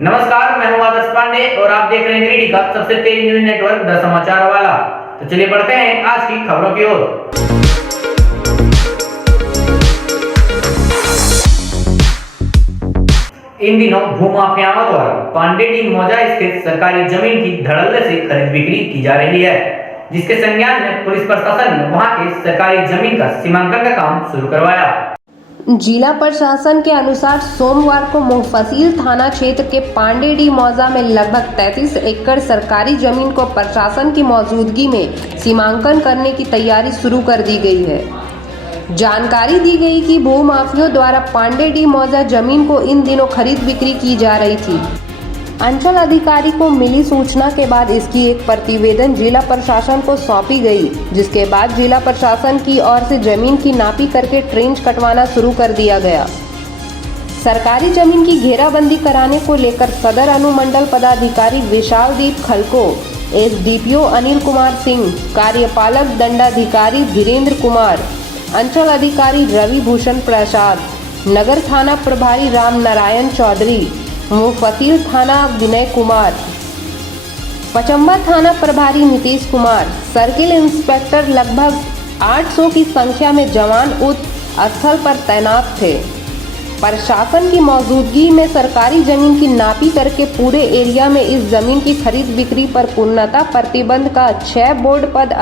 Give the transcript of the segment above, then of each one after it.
नमस्कार, मैं हूं आदर्श पांडे और आप देख रहे हैं गिरिडीह का सबसे तेज न्यूज नेटवर्क द समाचार वाला। तो चलिए बढ़ते हैं आज की खबरों की ओर। इन दिनों भूमाफियाओं द्वारा पांडेडीह मौजा स्थित सरकारी जमीन की धड़ल्ले से खरीद बिक्री की जा रही है, जिसके संज्ञान में पुलिस प्रशासन ने वहां के सरकारी जमीन का सीमांकन का काम शुरू करवाया। जिला प्रशासन के अनुसार सोमवार को मुफस्सिल थाना क्षेत्र के पांडेडीह मौजा में लगभग 33 एकड़ सरकारी जमीन को प्रशासन की मौजूदगी में सीमांकन करने की तैयारी शुरू कर दी गई है। जानकारी दी गई कि भूमाफियों द्वारा पांडेडीह मौजा जमीन को इन दिनों खरीद बिक्री की जा रही थी। अंचल अधिकारी को मिली सूचना के बाद इसकी एक प्रतिवेदन जिला प्रशासन को सौंपी गई, जिसके बाद जिला प्रशासन की ओर से जमीन की नापी करके ट्रेंच कटवाना शुरू कर दिया गया। सरकारी जमीन की घेराबंदी कराने को लेकर सदर अनुमंडल पदाधिकारी विशालदीप खलको, एसडीपीओ अनिल कुमार सिंह, कार्यपालक दंडाधिकारी धीरेन्द्र कुमार, अंचल अधिकारी रवि भूषण प्रसाद, नगर थाना प्रभारी राम नारायण चौधरी, मुफस्सिल थाना विनय कुमार, पचम्बा थाना प्रभारी नीतीश कुमार, सर्किल इंस्पेक्टर लगभग 800 की संख्या में जवान स्थल पर तैनात थे। प्रशासन की मौजूदगी में सरकारी जमीन की नापी करके पूरे एरिया में इस जमीन की खरीद बिक्री पर पूर्णतः प्रतिबंध का 6 बोर्ड पद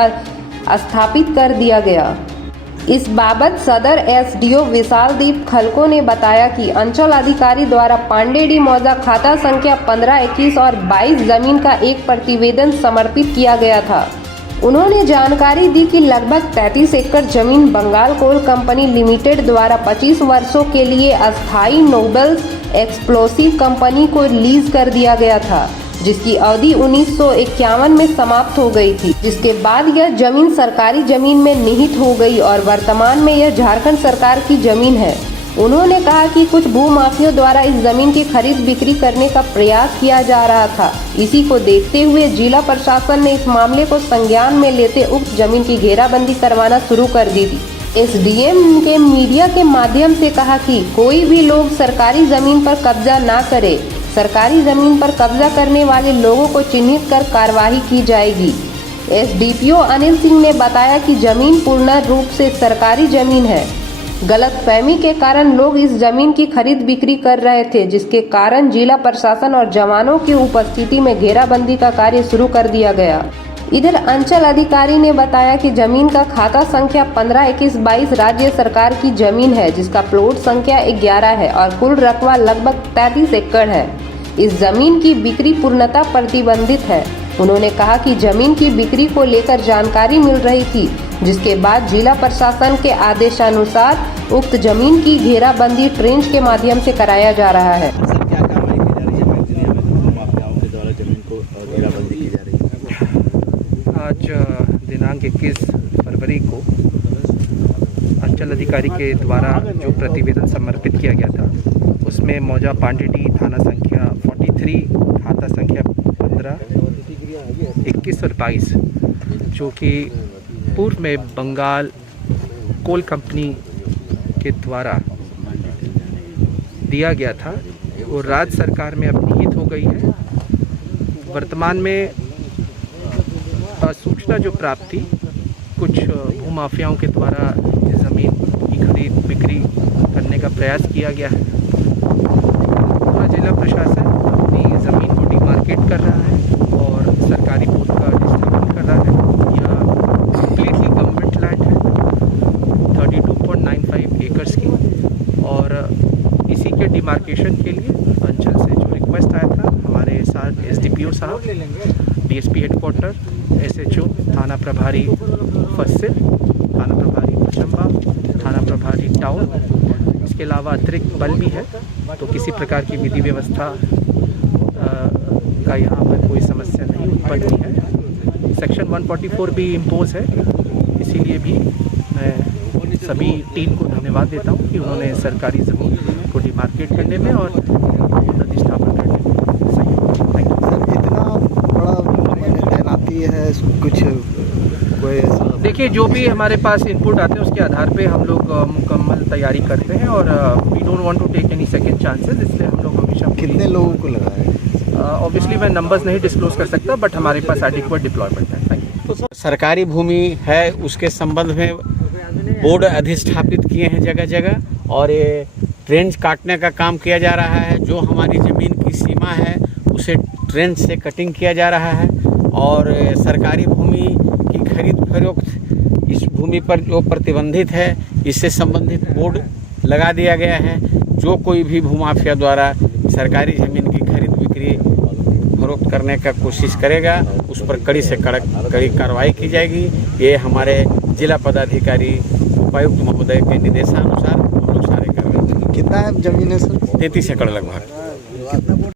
स्थापित कर दिया गया। इस बाबत सदर एसडीओ विशालदीप खलको ने बताया कि अंचल अधिकारी द्वारा पांडेडीह मौजा खाता संख्या 15, 21 और 22 जमीन का एक प्रतिवेदन समर्पित किया गया था। उन्होंने जानकारी दी कि लगभग 33 एकड़ जमीन बंगाल कोल कंपनी लिमिटेड द्वारा 25 वर्षों के लिए अस्थायी नोबल्स एक्सप्लोसिव कंपनी को लीज कर दिया गया था, जिसकी अवधि 1951 में समाप्त हो गई थी, जिसके बाद यह जमीन सरकारी जमीन में निहित हो गई और वर्तमान में यह झारखंड सरकार की जमीन है। उन्होंने कहा कि कुछ भूमाफियों द्वारा इस जमीन की खरीद बिक्री करने का प्रयास किया जा रहा था। इसी को देखते हुए जिला प्रशासन ने इस मामले को संज्ञान में लेते उक्त जमीन की घेराबंदी करवाना शुरू कर दी थी। एसडीएम के मीडिया के माध्यम से कहा कि कोई भी लोग सरकारी जमीन पर कब्जा ना करे। सरकारी जमीन पर कब्जा करने वाले लोगों को चिन्हित कर कार्रवाई की जाएगी। एसडीपीओ अनिल सिंह ने बताया कि जमीन पूर्ण रूप से सरकारी जमीन है। गलतफहमी के कारण लोग इस जमीन की खरीद बिक्री कर रहे थे, जिसके कारण जिला प्रशासन और जवानों की उपस्थिति में घेराबंदी का कार्य शुरू कर दिया गया। इधर अंचल अधिकारी ने बताया कि जमीन का खाता संख्या 15, 21, 22 राज्य सरकार की जमीन है, जिसका प्लॉट संख्या 11 है और कुल रकबा लगभग 33 एकड़ है। इस जमीन की बिक्री पूर्णतः प्रतिबंधित है। उन्होंने कहा कि जमीन की बिक्री को लेकर जानकारी मिल रही थी, जिसके बाद जिला प्रशासन के आदेशानुसार उक्त जमीन की घेराबंदी ट्रेंच के माध्यम से कराया जा रहा है। आज दिनांक 21 फरवरी को अंचल अधिकारी के द्वारा जो प्रतिवेदन समर्पित किया गया था, उसमें मौजा पांडेडीह थाना संख्या 43, खाता संख्या 15, 21 और 22, जो कि पूर्व में बंगाल कोल कंपनी के द्वारा दिया गया था, वो राज्य सरकार में अब निहित हो गई है। वर्तमान में सूचना जो प्राप्त थी, कुछ भूमाफियाओं के द्वारा ज़मीन की खरीद बिक्री करने का प्रयास किया गया है। पूरा जिला प्रशासन अपनी ज़मीन को डिमार्केट कर रहा है और सरकारी बोर्ड का स्थापन कर रहा है। यह कम्प्लीटली गवर्नमेंट लैंड है, 32.95 एकर्स की, और इसी के डिमार्केशन के लिए अंचल से जो रिक्वेस्ट आया था, हमारे साथ एसडीपीओ साहब, डीएसपी हेडक्वार्टर, एसएचओ, थाना प्रभारी मुफस्सिल, थाना प्रभारी पचम्बा, थाना प्रभारी टाउन, इसके अलावा अतिरिक्त बल भी है, तो किसी प्रकार की विधि व्यवस्था का यहाँ पर कोई समस्या नहीं उत्पन्न हुई है। सेक्शन 144 भी इम्पोज है, इसीलिए भी मैं सभी टीम को धन्यवाद देता हूँ कि उन्होंने सरकारी ज़मीन को डिमार्केट करने में और प्रतिष्ठापन करने में सहयोग। Thank you. इतना बड़ा तैनाती है कुछ कोई? देखिए, जो भी हमारे पास इनपुट आते हैं उसके आधार पे हम लोग मुकम्मल तैयारी करते हैं और we don't want to take any second chances, इसलिए हम लोग हमेशा हमेशा कितने लोगों को लगा है? ऑब्वियसली मैं नंबर्स नहीं डिस्क्लोज कर सकता, बट हमारे पास एडिक्वेट डिप्लॉयमेंट है। Thank you. सरकारी भूमि है, उसके संबंध में बोर्ड अधिष्ठापित किए हैं जगह जगह, और ये ट्रेंच काटने का काम किया जा रहा है। जो हमारी ज़मीन की सीमा है उसे ट्रेंच से कटिंग किया जा रहा है, और सरकारी भूमि की खरीद फरोख्त इस भूमि पर जो प्रतिबंधित है, इससे संबंधित बोर्ड लगा दिया गया है। जो कोई भी भूमाफिया द्वारा सरकारी ज़मीन की खरीद बिक्री फरोख्त करने का कोशिश करेगा, उस पर कड़ी से कड़ी कार्रवाई की जाएगी। ये हमारे जिला पदाधिकारी उपायुक्त महोदय के निर्देशानुसार हम लोग सारे कर रहे हैं। कितना है जमीन है सर? 33 एकड़ लगभग।